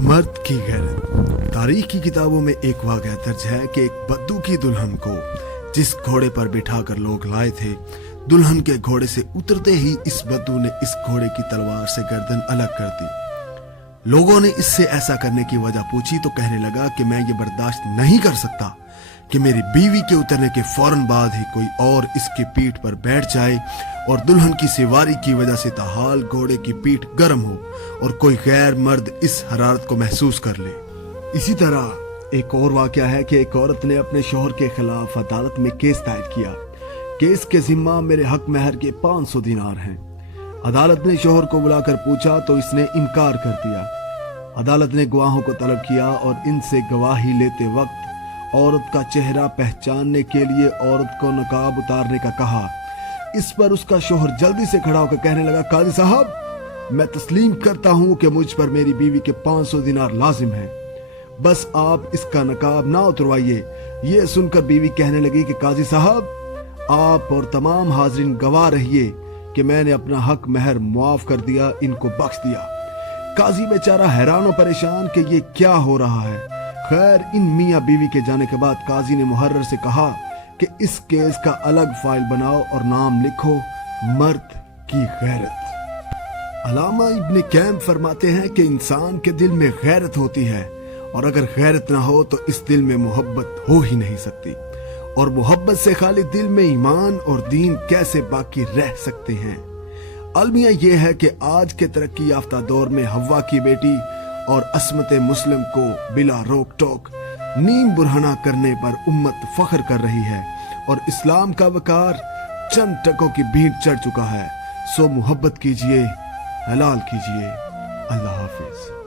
मर्द की गैरत। तारीख की किताबों में एक वाक़या दर्ज है कि एक बद्दू की दुल्हन को जिस घोड़े पर बिठाकर लोग लाए थे, दुल्हन के घोड़े से उतरते ही इस बद्दू ने इस घोड़े की तलवार से गर्दन अलग कर दी। लोगों ने इससे ऐसा करने की वजह पूछी तो कहने लगा कि मैं ये बर्दाश्त नहीं कर सकता कि मेरी बीवी के उतरने के फौरन बाद ही कोई और इसकी पीठ पर बैठ जाए और दुल्हन की सवारी की वजह से ताहाल घोड़े की पीठ गर्म हो और कोई गैर मर्द इस हरारत को महसूस कर ले। इसी तरह एक और वाकया है कि एक औरत ने अपने शौहर के खिलाफ अदालत में केस दायर किया। केस के जिम्मा मेरे हक महर के 500 दिनार हैं। अदालत ने शौहर को बुलाकर पूछा तो इसने इनकार कर दिया। अदालत ने गवाहों को तलब किया और इनसे गवाही लेते वक्त औरत का चेहरा पहचानने के लिए औरत को नकाब उतारने का कहा। इस पर उसका शौहर जल्दी से खड़ा होकर कहने लगा, काजी साहब, मैं तस्लीम करता हूं कि मुझ पर मेरी बीवी के 500 दिनार लाजिम हैं, बस आप इसका नकाब ना उतरवाइए। ये सुनकर बीवी कहने लगी कि काजी साहब, आप और तमाम हाजिरीन गवाह रहिए कि मैंने अपना हक महर मुआफ कर दिया, इनको बख्श दिया। काजी बेचारा हैरान और परेशान कि ये क्या हो रहा है। खैर, इन मियाँ बीवी के जाने के बाद काजी ने मुहर्रर से कहा कि इस केस का अलग फाइल बनाओ और नाम लिखो मर्द की गैरत। अलामा इब्न कैम फरमाते हैं कि इंसान के दिल में गैरत होती है और अगर गैरत ना हो तो इस दिल में मोहब्बत हो ही नहीं सकती, और मोहब्बत से खाली दिल में ईमान और दीन कैसे बाकी रह सकते हैं। अलमिया ये है कि आज के तरक्की याफ्ता दौर में हव्वा की बेटी और असमत मुस्लिम को बिला रोक टोक नीम बुरहाना करने पर उम्मत फख्र कर रही है और इस्लाम का वकार चंद टकों की भीड़ चढ़ चुका है। सो मोहब्बत कीजिए, हलाल कीजिए। अल्लाह हाफिज।